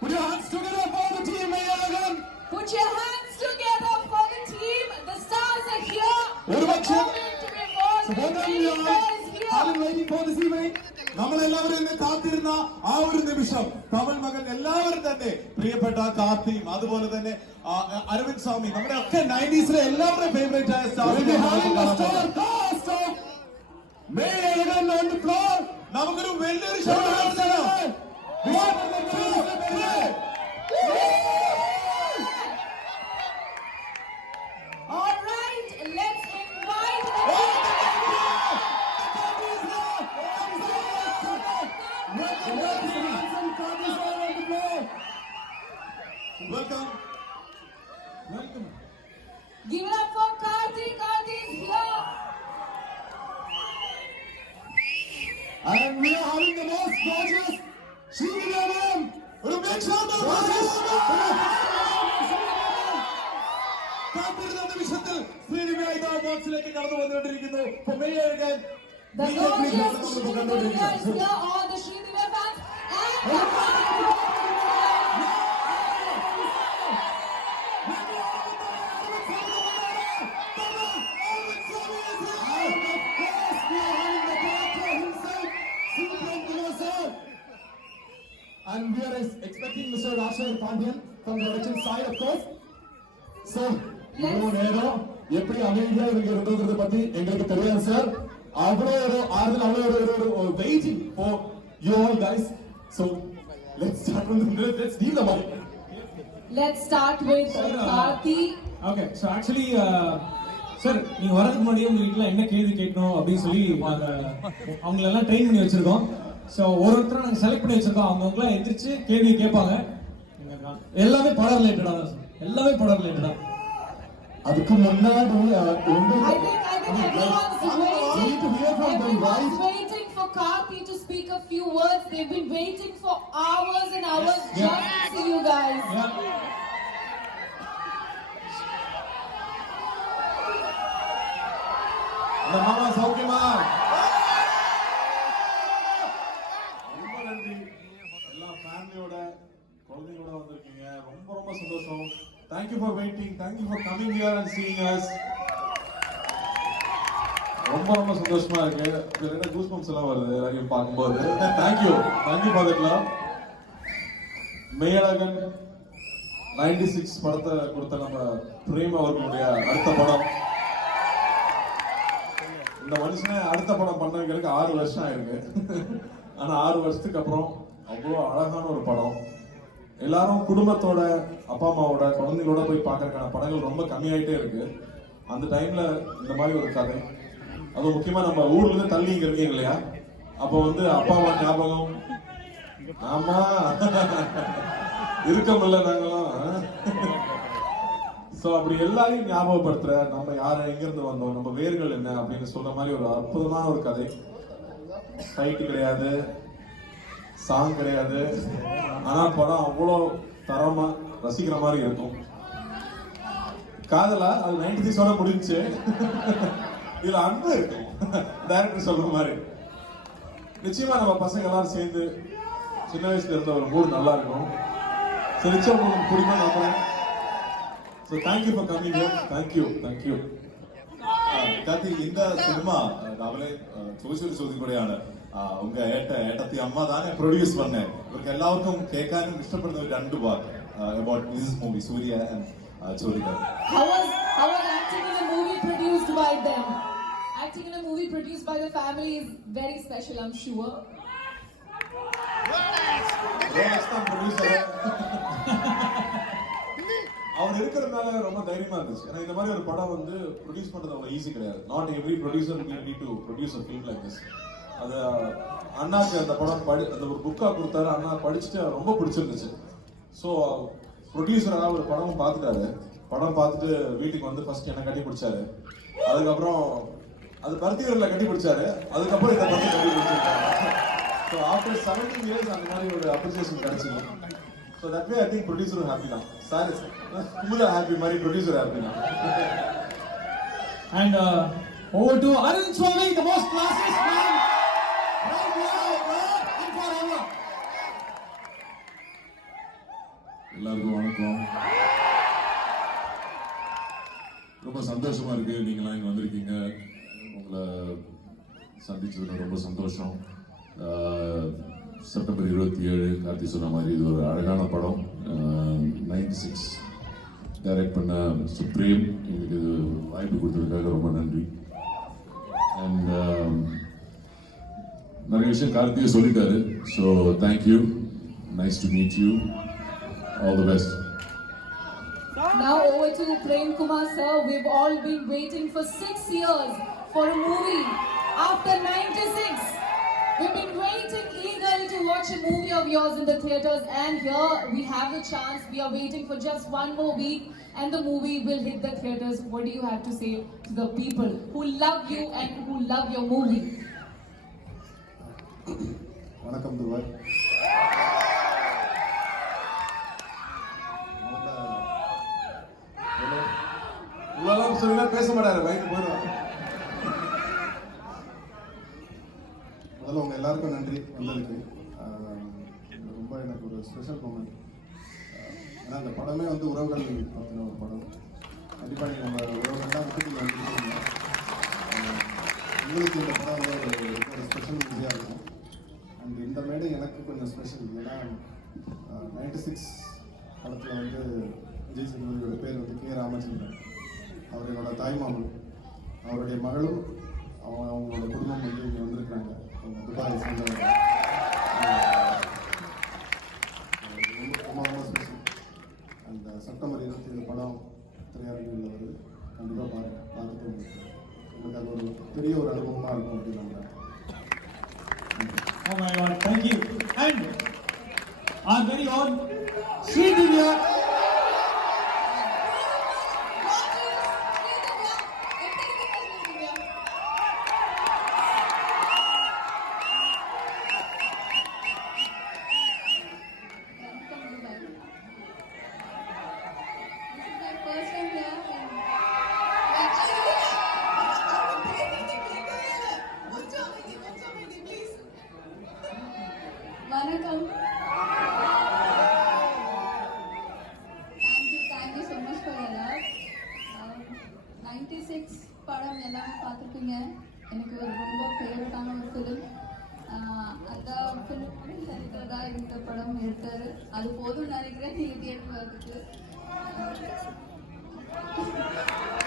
Put your hands together for the team, Mayalagan. Put your hands together for the team. The stars are here. The moment waiting for this evening. നമ്മളെല്ലാവരും ഇന്ന് കാത്തിരുന്ന ആ ഒരു നിമിഷം തമിഴ് മകൻ എല്ലാവരും തന്നെ പ്രിയപ്പെട്ട കാർത്തിയും അതുപോലെ തന്നെ അരവിന്ദ് സ്വാമി നമ്മുടെ ഒക്കെ 90s എല്ലാവരുടെയും ഫേവറേറ്റ് ആയ നമുക്കൊരു വലിയൊരു show All right, let's invite Welcome. Give it up for Karthi. Karthi is here. And we are having the most gorgeous Srivinam. Make sure കാത്തിരുന്ന നിമിഷത്തിൽ ശ്രീനിവാസ ബോക്സിലേക്ക് കടന്നു വന്നുകൊണ്ടിരിക്കുന്നു. The gorgeous Srinivaya is here. All the Srinivaya fans and we are expecting Mr. Rashar Pandyan from the election side, of course. So, நேரம் எப்படி அமைதியா இவங்க இருந்தது பத்தி எங்களுக்கு தெரியாது சார். அவ்வளோ ஒரு ஆறுதல், அவ்வளோ ஒரு waiting for you all guys. So, let's start with let's deal the mic. Let's start with Karthi. Okay, so actually sir நீங்க வரதுக்கு முன்னாடியே உங்க வீட்டுல என்ன கேள்வி கேட்கணும் அப்படின்னு சொல்லி அவங்களெல்லாம் ட்ரெயின் பண்ணி வச்சிருக்கோம். ஸோ ஒருத்தரை நாங்கள் செலக்ட் பண்ணி வச்சிருக்கோம். அவங்கவுங்களாம் எந்திரிச்சு கேள்வி கேட்பாங்க. எல்லாமே படம் ரிலேட்டடா தான் சார், எல்லாமே படம் ரிலேட்டடா. அதுக்கு முன்னாடி everyone's waiting for Karthi to speak a few words. They've been waiting for hours and hours just to see you guys. மாமா சௌக்கியமா? ரொம்ப நன்றி. எல்லா ஃபேமிலியோட குழந்தைங்களோட வந்திருக்கீங்க. ரொம்ப ரொம்ப சந்தோஷம். Thank you for waiting. Thank you for coming here and seeing us. ரொம்ப ரொம்ப சந்தோஷமா இருக்கு. எனக்கு கூஸ்பம்ஸ் எல்லாம் வருது எல்லாரையும் பார்க்கும்போது. Thank you for that love. Meiyazhagan 96 படத்தை கொடுத்த நம்ம பிரேம் அவர்களுடைய அடுத்த படம். இந்த மனுஷனே அடுத்த படம் பண்ணவங்களுக்கு 6 வருஷம் ஆயிருக்கு. ஆனா 6 வருஷத்துக்கு அப்புறம் அவ்வளோ அழகான ஒரு படம். எல்லாரும் குடும்பத்தோட அப்பா அம்மாவோட குழந்தைகளோட போய் பார்க்கறதுக்கான படங்கள் ரொம்ப கம்மியாயிட்டே இருக்கு. அந்த டைம்ல இந்த மாதிரி ஒரு கதை, அது முக்கியமா நம்ம ஊர்ல இருந்து தள்ளி இங்க இருக்கீங்க இல்லையா, அப்போ வந்து அப்பாவா ஞாபகம் ஆமா இருக்கமில்ல நாங்களாம். ஸோ அப்படி எல்லாரையும் ஞாபகப்படுத்துற நம்ம யார எங்கிருந்து வந்தோம், நம்ம வேர்கள் என்ன அப்படின்னு சொல்ற மாதிரி ஒரு அற்புதமான ஒரு கதை. ஃபைட்டு கிடையாது, சாங் கிடையாது, ஆனா படம் அவ்வளோ தரமா ரசிக்கிற மாதிரி இருக்கும். காதலா அது 96 முடிஞ்சு இதுல அன்பு இருக்கும். டைரக்டர் சொல்ற மாதிரி நிச்சயமா நம்ம பசங்க எல்லாரும் சேர்ந்து சின்ன வயசுல இருந்த ஒரு மூடு நல்லா இருக்கும். நிச்சயம் உங்களுக்கு பிடிக்கும் நம்புறேன். So thank you for coming here. Thank you. Karti இந்த സിനിമ രാവിലെ ചോദിച്ചൊരു ചോദ്യം കൂടെയാണ്. ഉങ്ക ഏട്ടത്തി അമ്മ താനെ പ്രൊഡ്യൂസ് பண்ணേ. ഇവർക്ക് എല്ലാവർക്കും കേൾക്കാനും ഇഷ്ടപ്പെടുന്ന ഒരു 2 വാക്ക് about this movie, Surya and Jyotika. How was acting in a movie produced by them? Acting in a movie produced by the family is very special, I'm sure. அவர் இருக்கிறதுனால ரொம்ப தைரியமா இருந்துச்சு. ஏன்னா இந்த மாதிரி ஒரு படம் வந்து ப்ரொடியூஸ் பண்றது அவ்வளவு ஈஸி கிடையாது. Not every producer need to produce a film like this. அது அண்ணாக்கு அந்த படம் அந்த ஒரு புக்கா கொடுத்தாரு. அண்ணா படிச்சுட்டு ரொம்ப பிடிச்சிருந்துச்சு. ஸோ ப்ரொடியூசரா ஒரு படம் பார்த்துட்டாரு. படம் பார்த்துட்டு வீட்டுக்கு வந்து ஃபர்ஸ்ட் என்ன கட்டி பிடிச்சாரு. அதுக்கப்புறம் அது பருத்திவரில் கட்டி பிடிச்சாரு. அதுக்கப்புறம் இந்த படத்தை கட்டி பிடிச்சிருக்காரு. ஸோ ஆஃப்டர் 17 years அந்த மாதிரி ஒரு அப்ரிசியேஷன் கிடைச்சிது. So that way I think producer is happy now. Sir is happy, my producer happy now. And over to Arvind Swami, the most classiest man right now and forever. எல்லாருக்கும் வணக்கம். ரொம்ப சந்தோஷமா இருக்கு நீங்களாம் இங்க வந்திருக்கீங்க. உங்களை சந்திச்சதுல ரொம்ப சந்தோஷம். செப்டம்பர் 27 கார்த்தி சொன்ன மாதிரி இது ஒரு அழகான படம். 96 டைரக்ட் பண்ண சுப்ரேம் எங்களுக்கு இது வாய்ப்பு கொடுத்ததுக்காக ரொம்ப நன்றி. அண்ட் நிறைய விஷயம் கார்த்தியை சொல்லிட்டாரு. So thank you. Nice to meet you. All the best. Now over to Prem Kumar sir. We've all been waiting for 6 years for a movie. After 96, we've been waiting eagerly to watch a movie of yours in the theaters, and here we have the chance. We are waiting for just one more week and the movie will hit the theaters. What do you have to say to the people who love you and who love your movie? வணக்கம் துபாய். இவ்வளவு சொல்லுங்க பேச மாட்டாரு வயிற்று போயிடுவாங்க. முதல்ல உங்க எல்லாருக்கும் நன்றி வந்ததுக்கு. ரொம்ப எனக்கு ஒரு ஸ்பெஷல் மூமெண்ட். ஏன்னா அந்த படமே வந்து உறவுகள் பற்றின ஒரு படம். கண்டிப்பாக நீங்கள் உங்கள் உறவுகள்லாம் விட்டு வந்துருக்கீங்க. உங்களுக்கு இந்த படம் வந்து ஒரு ஸ்பெஷல் மூவியாக இருக்கும். அண்ட் இந்த மேடை எனக்கு கொஞ்சம் ஸ்பெஷல். ஏன்னா 96 படத்தில் வந்து விஜய் சேதுபதியோட பேர் வந்து கே. ராமச்சந்திரன். அவர் என்னோட தாய்மாமன். அவருடைய மகளும் அவங்களோட குடும்பம் வந்து இங்கே வந்திருக்கிறாங்க. அவங்க துபாயை சேர்ந்தவங்க. ரொம்ப ரொம்ப ஸ்பெஷல். அந்த செப்டம்பர் 27 படம் திரையரங்கில் வருது. கண்டிப்பாக பார்த்துட்டு உங்களுக்கு அது ஒரு பெரிய ஒரு அனுபவமாக இருக்கும் அப்படின்னு நம்புகிறேன். Oh my God, thank you. And our very own Sridivya. வணக்கம். Thank you so much for your love. 96 படம் எல்லாமே பார்த்துருப்பீங்க. எனக்கு ஒரு ரொம்ப ஃபேவரட்டான ஒரு ஃபிலிம். அந்த ஃபிலிம் சரிக்கிறதா இந்த படம் எடுத்தாரு. அது போதும் நினைக்கிறேன் நீங்கள் தியேட்டர் வரதுக்கு.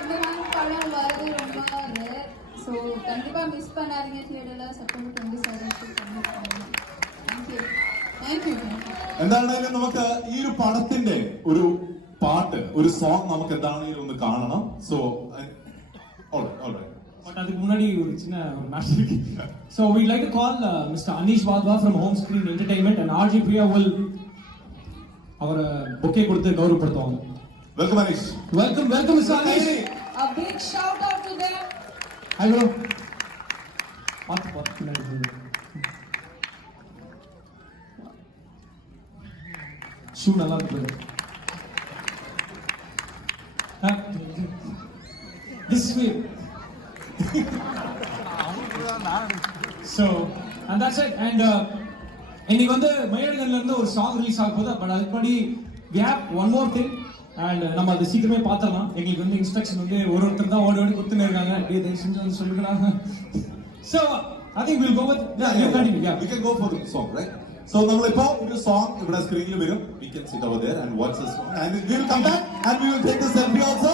இந்த மாதிரி படம் வரது ரொம்ப ரேர். ஸோ கண்டிப்பாக மிஸ் பண்ணாதீங்க. தியேட்டரில் செப்டம்பர் 27 എന്താണെങ്കിലും നമുക്ക് ഈ ഒരു പടത്തിന്റെ ഒരു പാട്ട് ഒരു സോങ് നമുക്ക് എന്താണെങ്കിലും ഒന്ന് കാണണം. സോ But அதுக்கு முன்னாடி ஒரு சின்ன ஒரு மேட்டர் இருக்கு. So we'd like to call Mr. Anish Wadhwa from Home Screen Entertainment and RJ Priya will our bouquet கொடுத்து கௌரவப்படுத்துவாங்க. Welcome Anish. Welcome Mr. Anish. A big shout out to them. Hi bro. பாத்து ஷூ நல்லா இருக்கு. This way. So and that's it. And இன்னைக்கு வந்து மயிலகன்ல இருந்து ஒரு சாங் ரிலீஸ் ஆக போகுது. பட் அதுக்கு முன்னாடி we have one more thing and நம்ம அதை சீக்கிரமே பார்த்தறலாம். எங்களுக்கு வந்து இன்ஸ்ட்ரக்ஷன் வந்து ஒருத்தர் தான் ஓடி ஓடி கொடுத்துனே இருக்காங்க. அப்படியே தயவு செஞ்சு வந்து சொல்லுங்க. So I think we'll go with you continue. Yeah, we can go for the song, right? So നമ്മളിപ്പോ ഒരു സോങ് ഇവിടെ സ്ക്രീനിൽ വരും. We can sit over there and watch the song and we will come back and we will take the selfie also.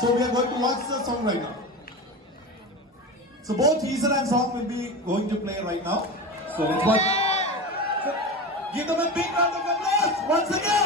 So we are going to watch the song right now. So both teaser and song will be going to play right now. So let's watch. So give them a big round of applause once again.